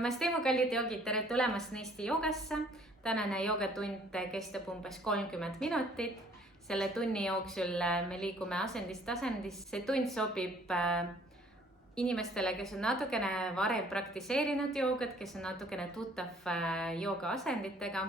Namaste, mu kallid joogid, tere tulemast Neisti joogasse. Tänane joogatund kestab umbes 30 minutit. Selle tunni jooksul me liigume asendist asendist. See tund sobib inimestele, kes on natukene varem praktiseerinud joogat, kes on natukene tuttav jooga asenditega.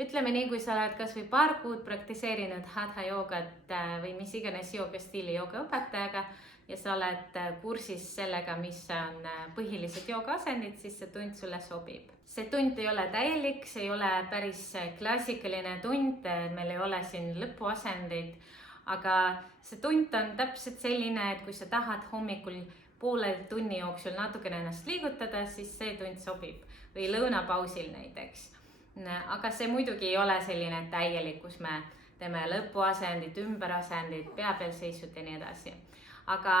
Ütleme nii, kui sa oled kas või paar kuud praktiseerinud hatha joogat või mis iganes joogastiili joogaõpetajaga ja sa oled kursis sellega, mis on põhilised joogaasendid, siis see tund sulle sobib. See tund ei ole täielik, see ei ole päris klassikaline tund, meil ei ole siin lõpuasendeid, aga see tund on täpselt selline, et kui sa tahad hommikul poole tunni jooksul natukene ennast liigutada, siis see tund sobib või lõunapausil näiteks. Aga see muidugi ei ole selline täielik, kus me teeme lõpuasendid, ümberasendid, pea peal seisud ja nii edasi. Aga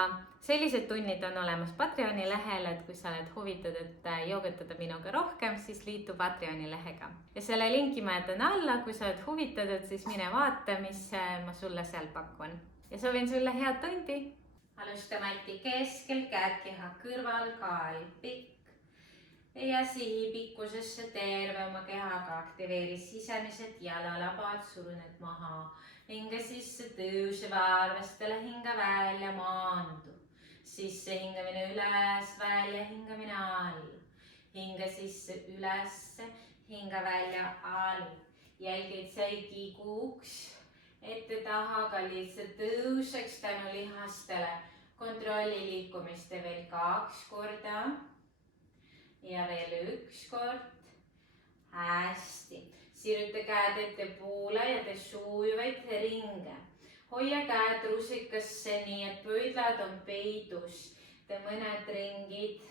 sellised tunnid on olemas Patreoni lehel, et kui sa oled huvitatud joogatada minuga rohkem, siis liitu Patreoni lehega. Ja selle linki ma jätan alla, kui sa oled huvitatud, siis mine vaata, mis ma sulle seal pakun. Ja soovin sulle head tundi! Alustame mati keskel, käed keha kõrval, kael pikk. Ja sihi pikkusesse terve oma kehaga, aktiveeri sisemised jalalabad, suru need maha. Hinga sisse tõuseva arvestele, hinga välja, maandu. Sisse hingamine üles, välja, hingamine all. Hinga sisse ülesse, hinga välja all. Jälgid sa ei kiguks, ette taha, ka lihtsalt tõuseks tänu lihastele. Kontrolli liikumist veel 2 korda. Ja veel 1 kord. Hästi. Siruta käed ette poole ja tee sujuvaid ringe. Hoia käed rusikasse nii, et pöidlad on peidus. Tee mõned ringid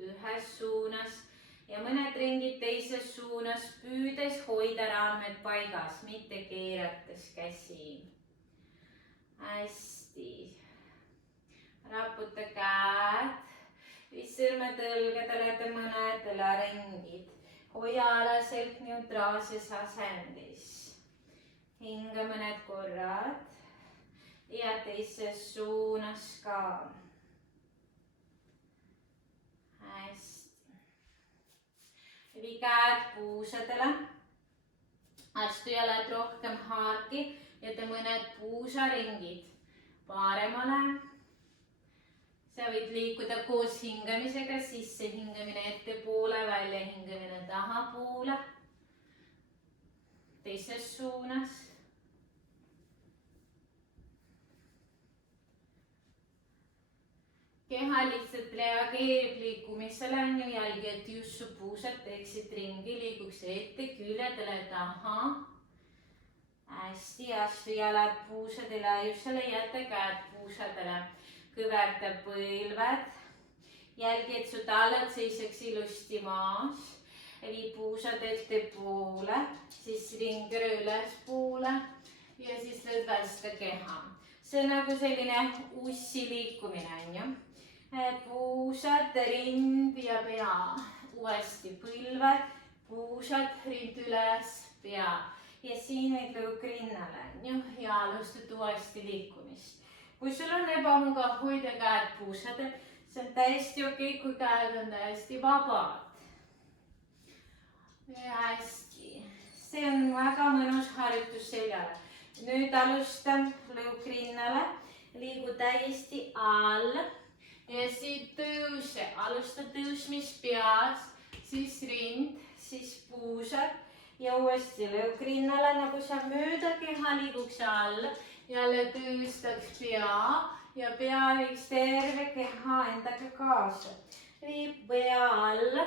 ühes suunas ja mõned ringid teises suunas, püüdes hoida raamed paigas, mitte keerates käsi. Hästi. Raputa käed. Viis sõrmed õlgadele, tee mõned õlaringid. Hoia alaselt neutraalses asendis. Hinga mõned korrad ja teises suunas ka. Hästi. Vii käed puusadele. Astu jalad rohkem haarki ja tee mõned puusaringid paremale. Sa võid liikuda koos hingamisega, sisse hingamine ette poole, välja hingamine taha poole. Teises suunas. Keha lihtsalt reageerib liikumisele, jälgi, et just su puusad teeksid ringi, liiguks ette küljadele taha. Hästi, astu jalad puusade laiusele, jäta käed puusadele. Kõverda põlved. Jälgi, et su tallad seisaks ilusti maas. Vii puusad ette poole, siis ringere üles poole ja siis lõdvesta keha. See on nagu selline ussi liikumine, on ju. Puusad, rind ja pea. Uuesti põlved, puusad, rind üles, pea. Ja siin võid lõug rinnale, on ju. Ja alustad uuesti liikumist. Kui sul on ebamugav hoida käed puusadel, see on täiesti okei, kui käed on täiesti vabad. Hästi. See on väga mõnus harjutus seljale. Nüüd alustan lõug rinnale, liigu täiesti all ja siit tõuse. Alusta tõusmist peas, siis rind, siis puusad ja uuesti lõug rinnale, nagu sa mööda keha liiguks all. Jälle tõustaks pea ja pea viiks terve keha endaga kaasa. Viib pea alla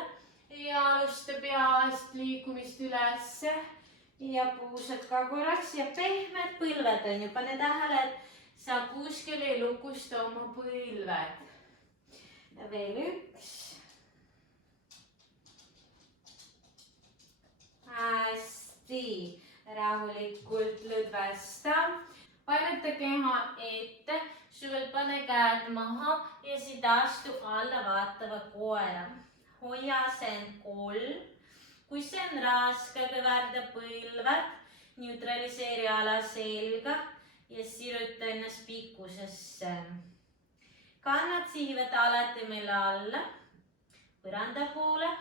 ja alusta peast liikumist ülesse ja puusad ka korraks ja pehmed põlved on ju. Pane tähele, et sa kuskil ei lukusta oma põlved. Ja veel 1. Hästi. Rahulikult lõdvesta. Painuta keha ette, süvelt pane käed maha ja siit astu alla vaatava koera. Hoia asend 3. Kui see on raske, kõverda põlved, neutraliseeri ala selga ja siruta ennast pikkusesse. Kannad sihivad alati meil alla, põranda poole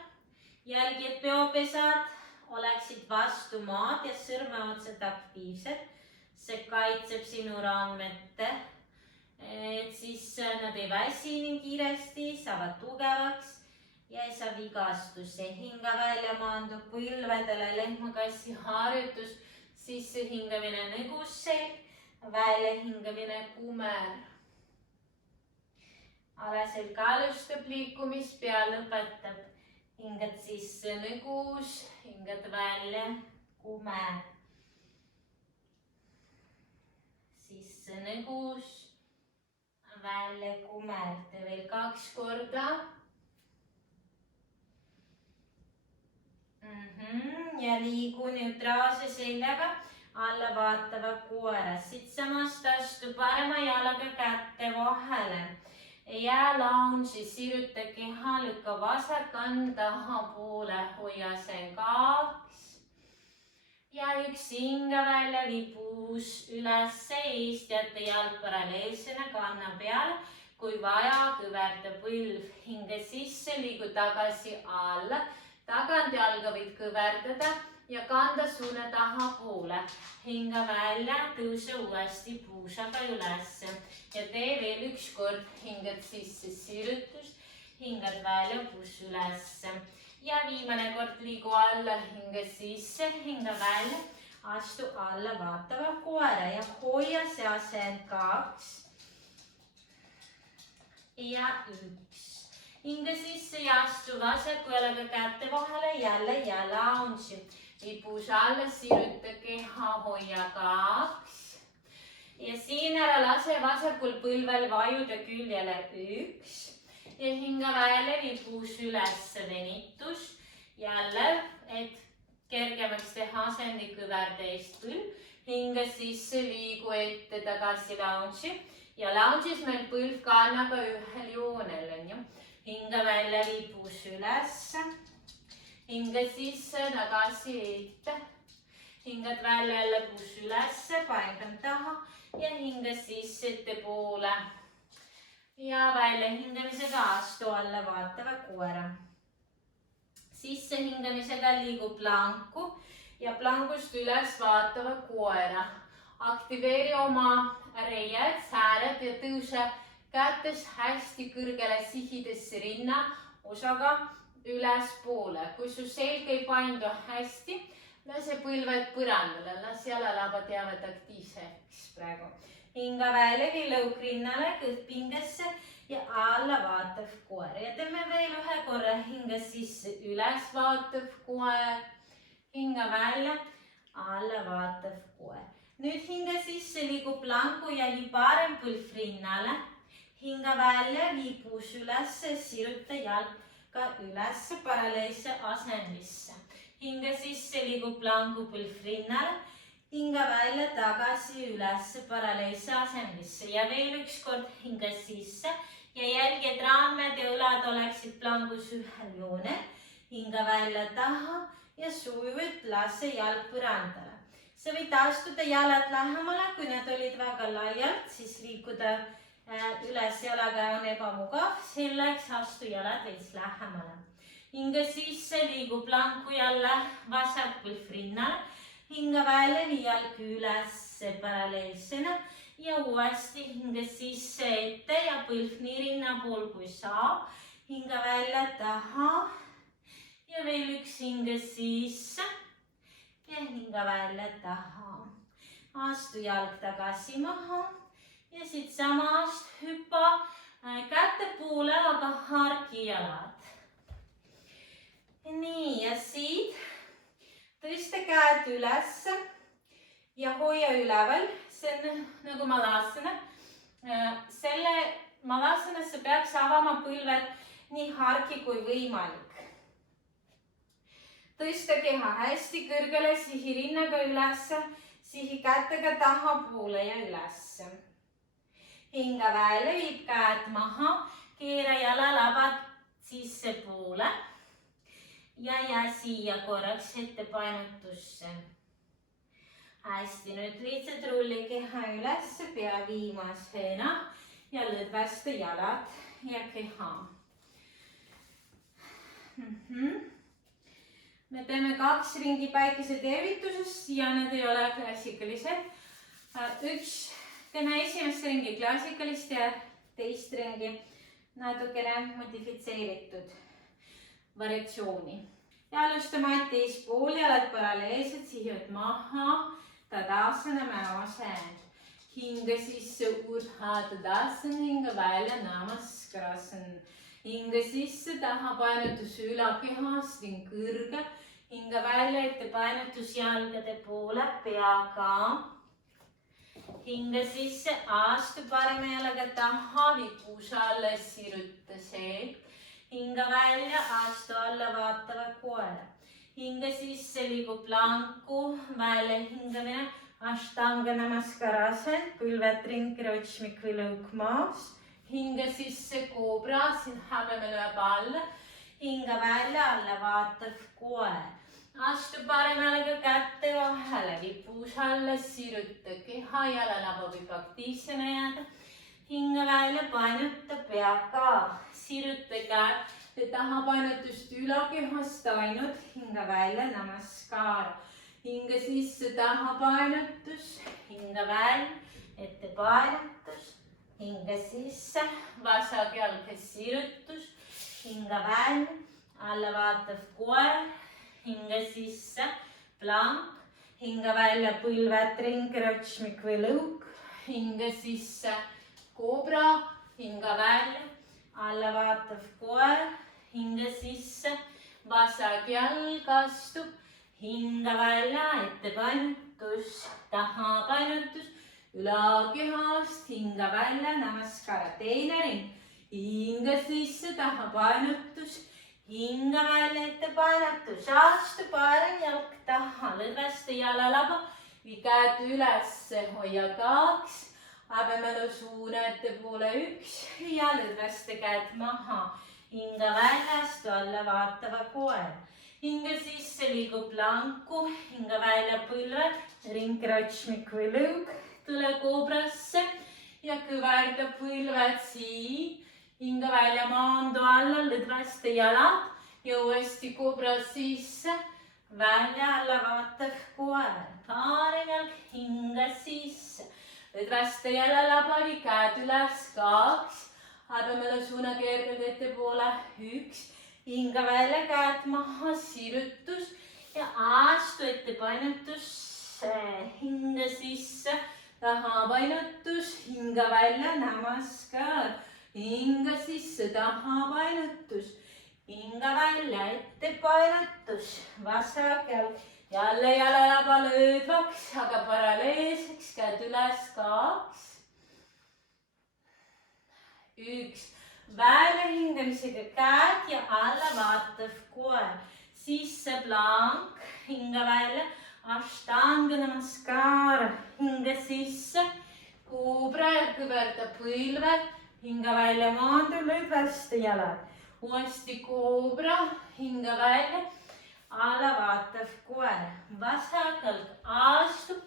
Jälgi, et peopesad oleksid vastu maad ja sõrmeotsad aktiivsed. See kaitseb sinu randmette, et siis nad ei väsi nii kiiresti, saavad tugevaks ja ei saa vigastusi. Hinga välja maandub põlvedele lehmakassi harjutus, sisse hingamine nõgusselg, välja hingamine kumer. Alaselg alustab liikumist, pea lõpetab. Hingad sisse nõgus, hingad välja kumer. Sisse nõgus, välja kumer. Tee veel 2 korda. Ja liigu neutraalse seljaga alla vaatava koera. Siitsamast astu parema jalaga kätte vahele. Jää lounge'i, siruta keha, lükka vasak kand tahapoole, hoia see 2. Ja 1 hinga välja, vipuus üles, eest jätta jalg paralleelsena kanna peale. Kui vaja, kõverda põlv, hinga sisse, liigu tagasi alla. Tagant jalga võid kõverdada ja kanda suune tahapoole. Hinga välja, tõuse uuesti puusaga ülesse. Ja tee veel 1 kord, hingad sisse sirutus, hingad välja, puus ülesse. Ja viimane kord liigu alla, hinga sisse, hinga välja, astu alla vaatava koera ja hoia see asend 2 ja 1. Hinga sisse ja astu vasaku jalaga kätte vahele, jälle ja lounge'i. Vipuus alla, siruta keha, hoia 2. Ja siin ära lase vasakul põlvel vajuda küljele 1. Ja hinga välja, vipuus üles, venitus. Jälle, et kergemaks teha asendi kõverda eest põlv. Hinga sisse, liigu ette tagasi lounge'i. Ja lounge'is meil põlv kannaga ühel joonel, on ju. Hinga välja, vipuus ülesse. Hinga sisse, tagasi ette. Hingad välja jälle puus ülesse, paigan taha ja hinga sisse ettepoole. Ja välja hingamisega astu alla vaatava koera. Sisse hingamisega liigub planku ja plankust üles vaatava koera. Aktiveeri oma reied, sääred ja tõuse kätes hästi kõrgele sihidesse rinna osaga ülespoole. Kui su selg ei paindu hästi, lase põlved põrandale, las jalalabad jäävad aktiivseks praegu. Hinga välja, lõug rinnale, kõht pingesse ja alla vaatav koer. Ja teeme veel 1 korra, hinga sisse, üles vaatav koer. Hinga välja, alla vaatav koer. Nüüd hinga sisse, liigub planku ja vii parem põlv rinnale. Hinga välja, vii puus ülesse, siruta jalg ka ülesse paralleelse asendisse. Hinga sisse, liigub planku põlv rinnale. Hinga välja, tagasi ülesse paralleelse asendisse. Ja veel 1 kord hinga sisse. Ja jälgi, et randmed ja õlad oleksid plangus ühel joonel. Hinga välja taha ja sujuvalt lase jalg põrandale. Sa võid astuda jalad lähemale, kui nad olid väga laialt, siis liikuda üles jalaga on ebamugav, selleks astu jalad veits lähemale. Hinga sisse, liigub planku jälle vasak põlv rinnale. Hinga välja, vii jalg ülesse paralleelsena ja uuesti hinga sisse ette ja põlv nii rinna pool kui saab. Hinga välja taha ja veel 1 hinga sisse ja hinga välja taha. Astu jalg tagasi maha. Ja siit samast hüppa kätte poole, aga harki jalad. Nii, ja siit tõsta käed üles ja hoia üleval. See on nagu malasana. Selle malasanasse peaks avama põlved nii harki kui võimalik. Tõsta keha hästi kõrgele, sihi rinnaga ülesse, sihi kätega tahapoole ja ülesse. Hinga välja, viib käed maha, keera jalalabad sisse poole ja jää siia korraks ette painutusse. Hästi, nüüd lihtsalt rulli keha ülesse, pea viimasena ja lõdvesta jalad ja keha. me teeme 2 ringi päikese tervituses ja need ei ole klassikalised. Teeme esimest ringi klassikalist ja teist ringi natukene modifitseeritud variatsiooni. Ja alustame teispool, jalad paralleelselt, sihivad maha, Tadasana, me asend. Hinga sisse, Urdhva Tadasana, hinga välja, Namaskarasana. Hinga sisse, taha painutus ülakehast, ning kõrge. Hinga välja, ette painutus jalgade poole, peaga. Hinga sisse, astu parema jalaga taha, vipuusa alla, siruta seelt. Hinga välja, astu alla, vaatava koera. Hinga sisse, liigub planku, välja hingamine, Ashtanga Namaskarasana, põlved ringi, rotsmik või lõuk maas. Hinga sisse, koobra, siin habeme lööb alla. Hinga välja, alla vaatav koer. Astu parema jalaga kätte vahele, vipuus alla, siruta keha, jalalaba võib aktiivsena jääda. Hinga välja, painuta peaga, siruta käe, taha painutust ülakehast ainult, hinga välja, namaskar. Hinga sisse, taha painutus, hinga välja, ette painutus, hinga sisse, vasak jalg sirutus, hinga välja, alla vaatav koer, hinga sisse, plank, hinga välja, põlved ringi, rotsmik või lõuk, hinga sisse, koobra, hinga välja, alla vaatav koer, hinga sisse, vasak jalg astub, hinga välja, ette painutus, taha painutus, ülakehast, hinga välja, namaskara, teine ring, hinga sisse, taha painutus, hinga välja, ette painutus, astu parem jalg taha, lõdvesta jalalaba, vii käed ülesse, hoia 2, habemelu suuna ette poole 1 ja lõdvesta käed maha, hinga välja, astu alla vaatava koer, hinga sisse, liigub planku, hinga välja põlved, ring, rotsmik või lõug, tule koobrasse ja kõverda põlved siin. Hinga välja, maandu alla, lõdvesta jalad ja uuesti koobra sisse, välja, alla vaatav koer, paarem jalg, hinga sisse, lõdvesta jalalaba, vii käed üles, 2, habemele suuna kergelt ette poole, 1, hinga välja, käed maha, sirutus ja astu ette painutus, hinga sisse, taha painutus, hinga välja, namaskar. Hinga sisse, taha painutus, hinga välja, ette painutus, vasak jalg, jälle jalalaba lõdvaks, aga paralleelseks, käed üles, 2, 1, välja hingamisega käed ja alla vaatav koer, sisse plank, hinga välja, ashtanga namaskar, hinga sisse, koobra ja kõverda põlved, hinga välja, maandu, lõdvesta jalad, uuesti koobra, hinga välja, alla vaatav koer, vasak jalg astub,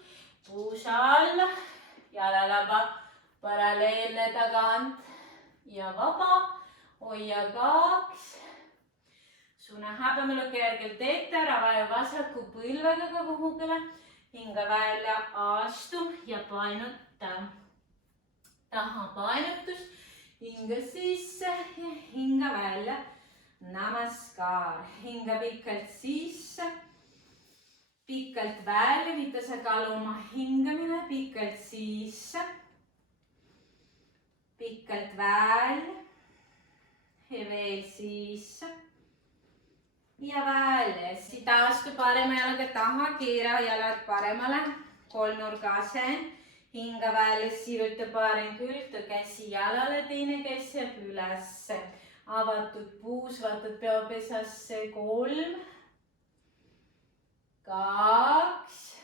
puusa alla, jalalaba paralleelne tagant ja vaba, hoia 2, suuna habemelu kergelt ette, ära vaja vasaku põlvega ka kuhugile, hinga välja, astu ja painuta, taha painutus, hinga sisse ja hinga välja, namaskar, hinga pikalt sisse, pikalt välja, vii tasakaalu oma hingamine, pikalt sisse, pikalt välja ja veel sisse ja välja, siit astu parema jalaga taha, keera jalad paremale, kolmnurga asend. Hinga välja, siruta parem külg, käsi jalale, teine käsi jääb ülesse. Avatud puus, vaatad peopesasse, 3, 2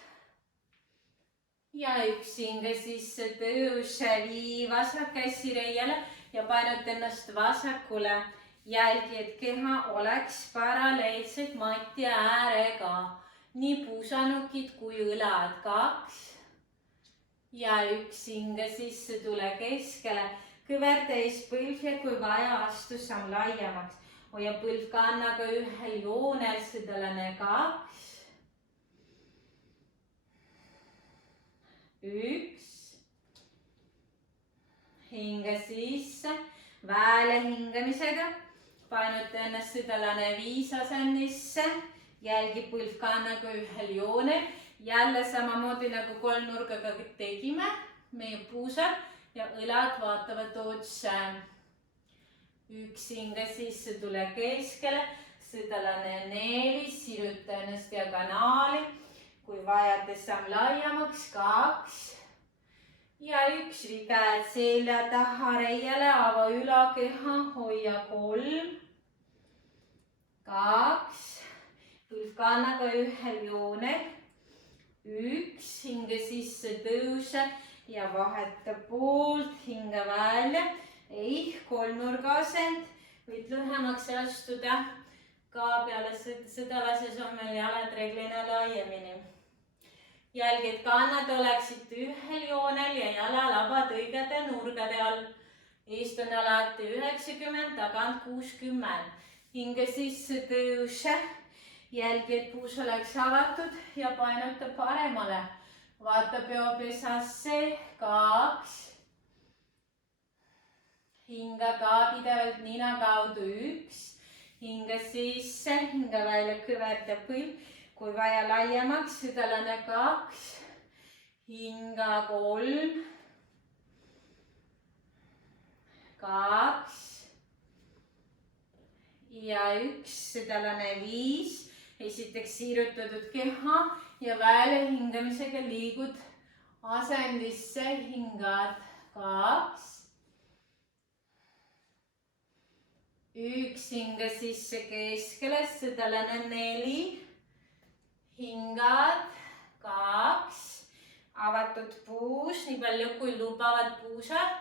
ja 1. Hinga sisse, tõuse, vii vasak käsi reiale ja painut ennast vasakule. Jälgi, et keha oleks paralleelselt mati äärega. Nii puusanukid kui õlad, 2. Ja 1, hinga sisse, tule keskele, kõverda ees põlv ja kui vaja, astu samm laiemaks. hoia põlvkannaga ühel joonel, südalane 2, 1, hinga sisse, väele hingamisega, painuta ennast südalane 5 asendisse, jälgi põlvkannaga ühel joonel, jälle samamoodi nagu kolmnurgaga tegime, meie puusad ja õlad vaatavad otsa. 1 hinga sisse, tule keskele, südalane 4, siruta ennast diagonaali, kui vajate samm laiemaks, 2 ja 1, vii käed selja taha reiele, ava ülakeha, hoia 3, 2, põlvkannaga ühel joonel, 1, hinge sisse, tõuse ja vaheta poolt, hinga välja, kolmnurga asend, võid lühemaks astuda ka peale seda lases on meil jalad reeglina laiemini. Jälgi, et kannad oleksid ühel joonel ja jalalabad õigete nurgade all. Istun alati 90, tagant 60. Hinge sisse, tõuse. Jälgi, et puus oleks avatud ja painuta paremale. Vaata peopesasse, 2. Hinga ka pidevalt nina kaudu, 1. Hinga sisse, hinga välja, kõverda põlv. Kui vaja laiemaks, südalane 2. Hinga 3. 2. Ja 1, südalane 5. Esiteks siirutatud keha ja väele hingamisega liigud asendisse, hingad 2. 1, hinga sisse keskele, südalane 4. Hingad 2. Avatud puus, nii palju kui lubavad puusad.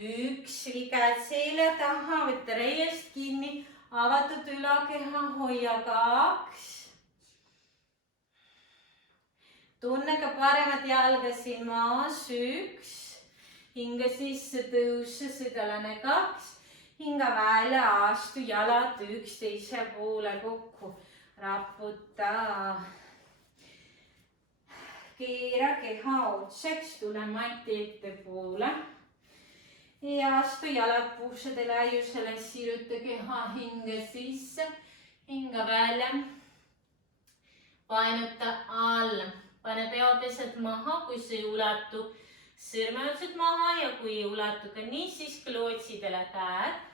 1, vii käed selja taha, võtta reiest kinni. Avatud ülakeha, hoia 2. Tunne ka paremat jalga siin maas, 1. Hinga sisse, tõuse, südalane 2. Hinga välja, astu jalad üksteise poole kokku. Raputa. Keera keha otseks, tule mati ettepoole. Ja astu jalad puusade laiusele, siruta keha hinge sisse, hinga välja. Painuta alla. Pane peopesed maha, kui see ei ulatu. Sõrmeotsad maha ja kui ei ulatu ka nii, siis klootsidele käed.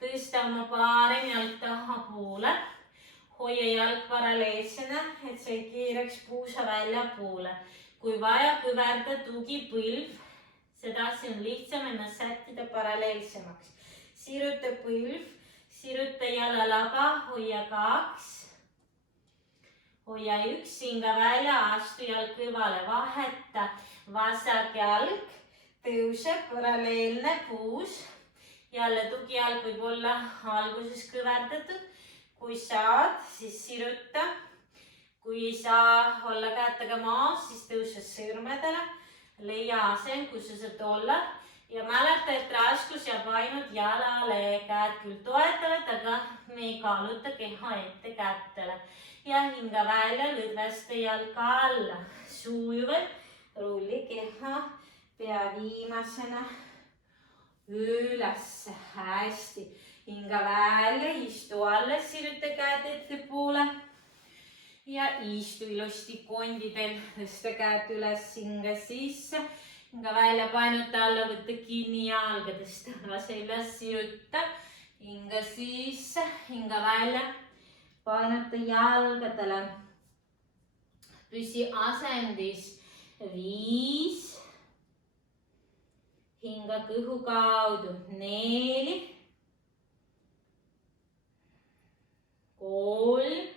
Tõsta oma paarem jalg taha poole. Hoia jalg paralleelsena, et see ei keeraks puusa välja poole. Kui vaja, kõverda tugi põlv. Sedasi on lihtsam ennast sättida paralleelsemaks. Siruta põlv, siruta jalalaba, hoia 2. Hoia 1, hinga välja, astu jalg kõrvale, vaheta. Vasak jalg, tõuse, paralleelne puus. Jälle tugijalg võib olla alguses kõverdatud. Kui saad, siis siruta. Kui ei saa olla kätega maas, siis tõuse sõrmedele. Leia asend, kus sa saad olla. Ja mäleta, et raskus jääb ainult jalale. Käed küll toetavad, aga me ei kaaluta keha ette kättele. Ja hinga välja, lõdvesta jalga alla. Sujuvad, rulli keha, pea viimasena üles. Hästi. Hinga välja, istu alles, siruta käed ettepoole. Ja istu ilusti kondidel, tõsta käed üles, hinga sisse. Hinga välja, painuta alla, võtta kinni jalgadest. Lase üles, siruta. Hinga sisse, hinga välja. Painuta jalgadele. Püsi asendis. 5. Hinga kõhu kaudu. 4. 3.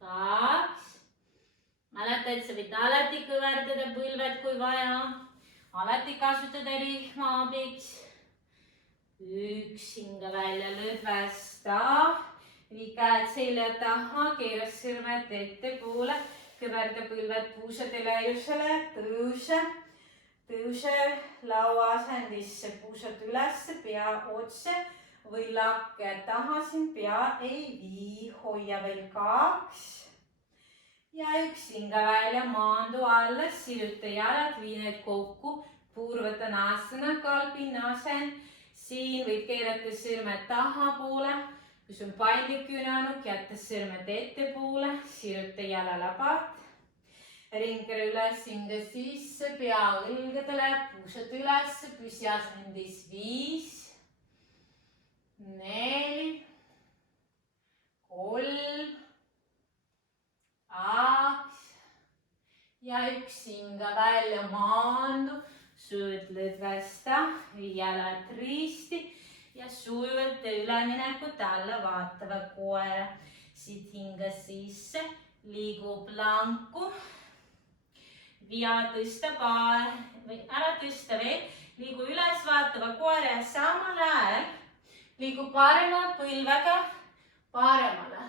2. Mäleta, et sa võid alati kõverdada põlved, kui vaja. Alati kasutada rihma abiks. 1, hinga välja, lõdvesta. Vii käed selja taha, keera sõrmed ettepoole. Kõverda põlved puusade laiusele, tõuse. Tõuse laua asendisse, puusad ülesse, pea otse või lakke taha, siin pea ei vii, hoia veel 2 ja 1 hinga välja, maandu alla, siruta jalad, vii need kokku, Purvatanasana, kalpinasen, siin võid keerata sõrmed tahapoole, kui sul paindlik ünanuk, jätta sõrmed ettepoole, siruta jalalabad. Ringkera üles, hinga sisse, pea õlgadele, puusad üles, püsi asendis 5, 4, 3, 2 ja 1 hinga välja, maandu, sujuvalt lõdvesta, vii jalad risti ja sujuvalt üleminekut alla vaatava koera. Siit hinga sisse, liigub lanku. Via tõsta ära tõsta veel, liigu üles vaatava koera ja samal ajal liigu parema põlvega paremale.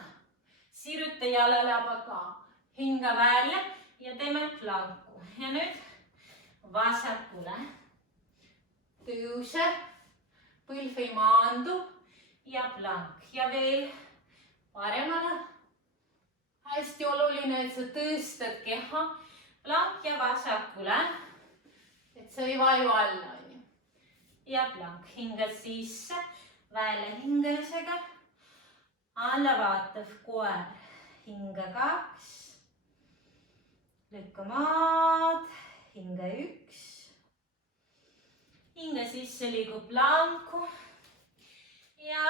Siruta jalalaba ka, hinga välja ja teeme planku. Ja nüüd vasakule. Tõuse, põlv ei maandu ja plank. Ja veel paremale. Hästi oluline, et sa tõstad keha. Plank ja vasakule, et sa ei vaju alla. Ja plank, hinga sisse, välja hingamisega, alla vaatav koer, hinga 2, lükka maad, hinga 1, hinga sisse liigub planku ja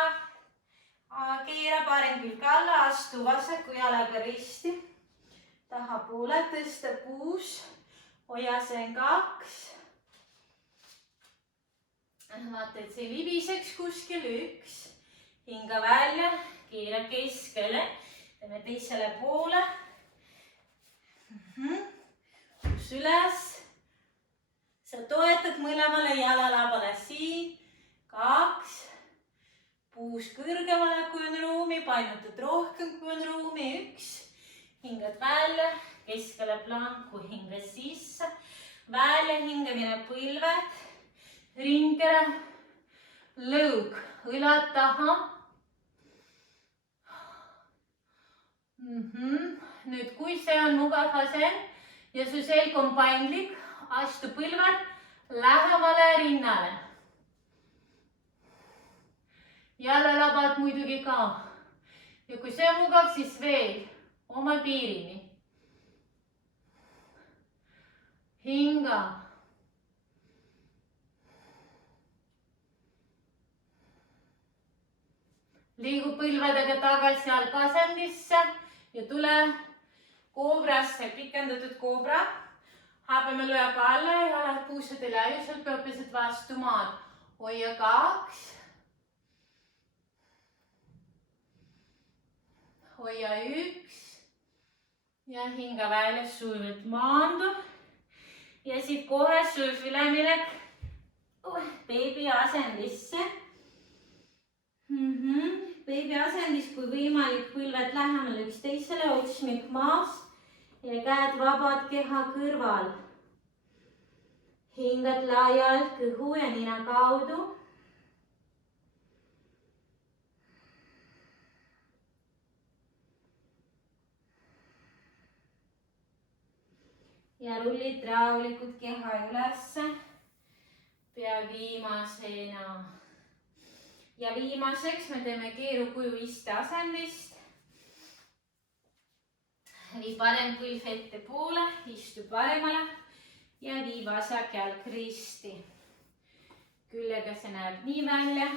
keera parem külg alla, astu vasaku jalaga risti. Tahapoole tõsta puus, hoia sen 2. Vaata, et see libiseks kuskil 1. Hinga välja, keera keskele, teeme teisele poole. Puus üles. Sa toetad mõlemale jalalabale siin, 2. Puus kõrgemale, kui on ruumi, painutad rohkem, kui on ruumi, 1. Hingad välja, keskele planku, hinga sisse, välja hingamine põlved, ringkera, lõug, õlad taha. Nüüd, kui see on mugav asend ja su selg on paindlik, astu põlved lähemale rinnale. Jalalabad muidugi ka. Ja kui see on mugav, siis veel. Oma piirini. Hinga. Liigu põlvedega tagasi algasendisse ja tule koobrasse, pikendatud koobra. Haapame lööga alla ja jalad puusad üle, just peapised vastu maad. Hoia 2. Hoia 1. Ja hinga välja, sujuvalt maandu. Ja siit kohe sujuv üleminek beebi asendisse. Beebi asendis, kui võimalik, põlved lähemale üksteisele, otsmik maas ja käed vabad keha kõrval. Hingad laialt kõhu ja nina kaudu. Ja rullid rahulikult keha ülesse, pea viimasena. Ja viimaseks me teeme keerukuju iste asendist. Vii parem põlv ettepoole, istu paremale ja vii vasak jalg risti. Küllega see näeb nii välja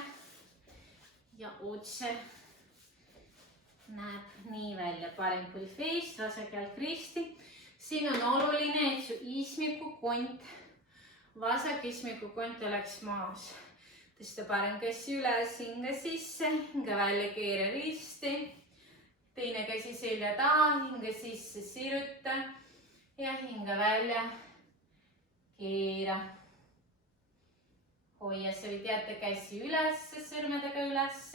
ja otse näeb nii välja. Parem põlv eest, vasak jalg risti. Siin on oluline, et su ismiku kont, vasak ismiku kont oleks maas. Tõsta parem käsi üles, hinga sisse, hinga välja, keera risti. Teine käsi selja taha, hinga sisse, siruta ja hinga välja, keera. Hoia, sa võid jätta käsi üles, sõrmedega üles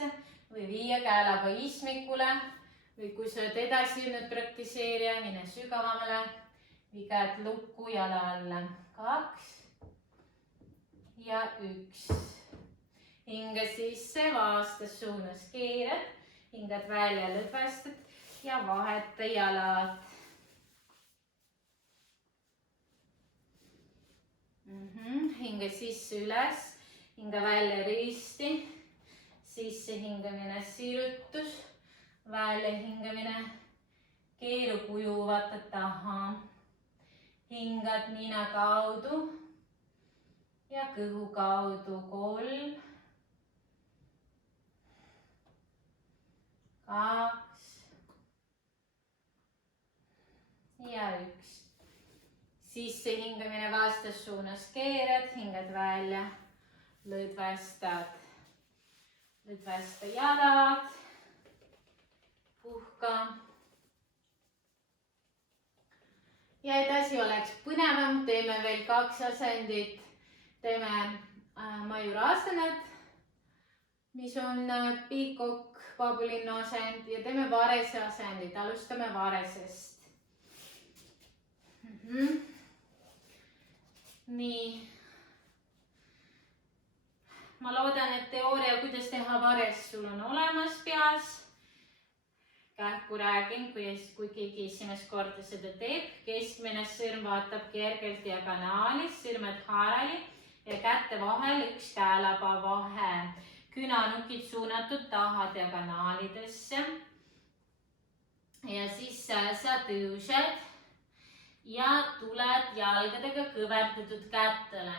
või viia käelaba ismikule. Või kui sa oled edasi jõudnud praktiseerija, mine sügavamale, vii käed lukku jala alla. 2, ja 1. Hinga sisse, vastassuunas keerad, hingad välja, lõdvestad ja vaheta jalad. Hinga sisse üles, hinga välja risti, sisse hingamine sirutus, välja hingamine, keeru kuju, vaata taha. Hingad nina kaudu ja kõhu kaudu 3, 2 ja 1. Sisse hingamine vastassuunas keerad, hingad välja, lõdvestad. Lõdvesta jalad, puhka. Ja edasi oleks põnevam, teeme veel 2 asendit. Teeme majurasanat, mis on peacock, babulinnu asend ja teeme varese asendit. Alustame varesest. Nii. Ma loodan, et teooria, kuidas teha vares, sul on olemas peas. Kähku räägin, kui keegi esimest korda seda teeb. Keskmine sõrm vaatab kergelt diagonaali, sõrmed haarali ja kätte vahel 1 käelaba vahe. Künanukid suunatud taha diagonaalidesse. Ja siis sa tõused ja tuled jalgadega kõverdatud kättele.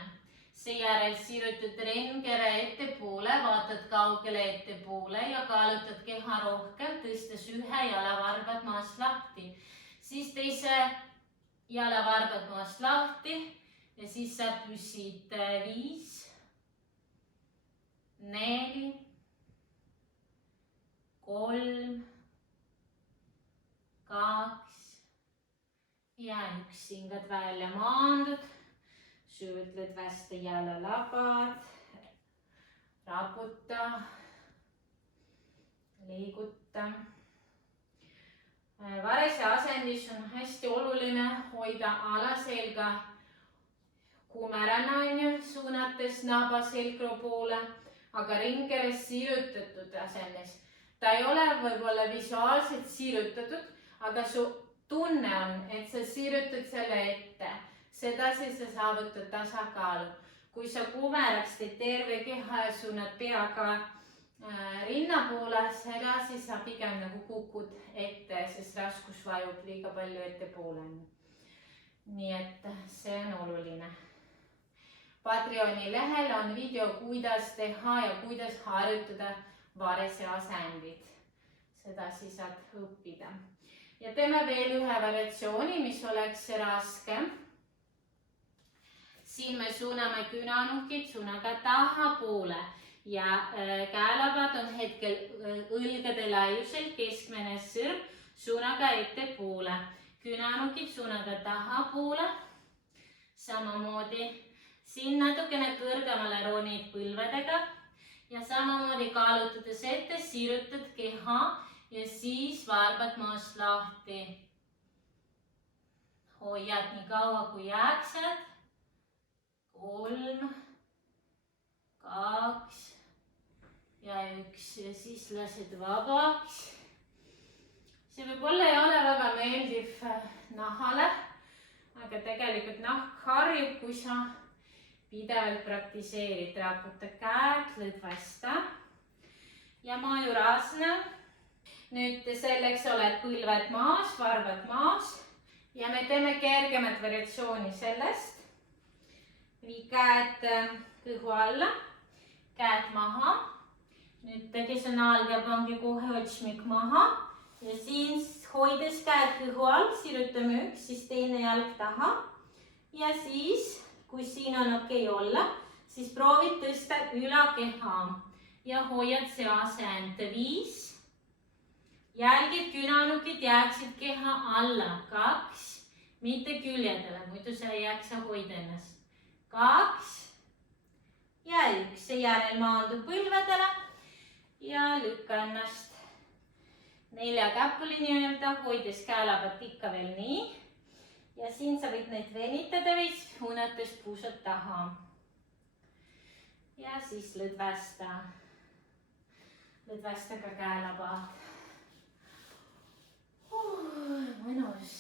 Seejärel sirutad rengere ettepoole, vaatad kaugele ettepoole ja kaalutad keha rohkem, tõstes ühe jalavarbad maast lahti. Siis teise jalavarbad maast lahti ja siis sa püsid 5, 4, 3, 2 ja 1. Hingad välja, maandud. Süvütled västa jalalabad, raputa, liiguta. Varese asendis on hästi oluline hoida alaselga kumerana, suunates naba selgroo poole, aga ringeres sirutatud asendis. Ta ei ole võib-olla visuaalselt sirutatud, aga su tunne on, et sa sirutad selle ette. Sedasi sa saavutad tasakaalu. Kui sa kumeraks teed terve keha ja suunad peaga rinna poole, sedasi sa pigem nagu kukud ette, sest raskus vajub liiga palju ettepoole. Nii et see on oluline. Patreoni lehel on video, kuidas teha ja kuidas harjutada varese asendit. Sedasi saad õppida. Ja teeme veel ühe variatsiooni, mis oleks raske. Siin me suuname künanukid suunaga tahapoole ja käelabad on hetkel õlgade laiusel, keskmine sõrm suunaga ettepoole. Künanukid suunaga tahapoole. Samamoodi siin natukene kõrgemale ronid põlvedega ja samamoodi kaalutades ette, sirutad keha ja siis varbad maast lahti. Hoiad nii kaua kui jääksed. 3, 2 ja 1 ja siis lased vabaks. See võib-olla ei ole väga meeldiv nahale, aga tegelikult nahk harjub, kui sa pidevalt praktiseerid. Raputa käed, lõdvesta ja majurasana. Nüüd selleks oled põlved maas, varbad maas ja me teeme kergemat variatsiooni sellest. Vii käed kõhu alla, käed maha. Nüüd kes on alga, pange kohe otsmik maha ja siin hoides käed kõhu all, sirutame 1, siis teine jalg taha. Ja siis, kui siin on okei olla, siis proovid tõsta üla keha ja hoiad see asend 5. Jälgid künanukid jääksid keha alla 2, mitte küljedele, muidu sa ei jaksa hoida ennast. 2 ja 1. Seejärel maandub põlvedele ja lükka ennast 4 käpuli nii-öelda, hoides käelabad ikka veel nii. Ja siin sa võid neid venitada veits, unates puusad taha. ja siis lõdvesta ka käelabad. Mõnus.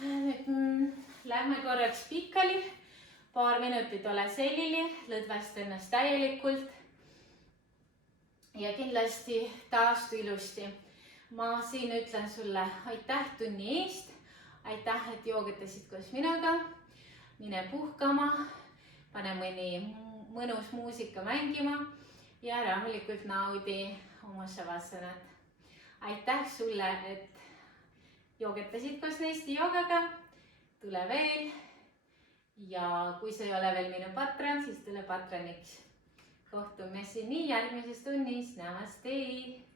Nüüd lähme korraks pikali, paar minutit ole selili, lõdvesta ennast täielikult ja kindlasti taastu ilusti. Ma siin ütlen sulle aitäh tunni eest, aitäh, et joogatasid koos minuga, mine puhkama, pane mõni mõnus muusika mängima ja rahulikult naudi oma šavasanat. Aitäh sulle, et joogatasid koos Nesti joogaga, tule veel ja kui sa ei ole veel minu patron, siis tule patroniks. Kohtume siin järgmises tunnis. Namaste!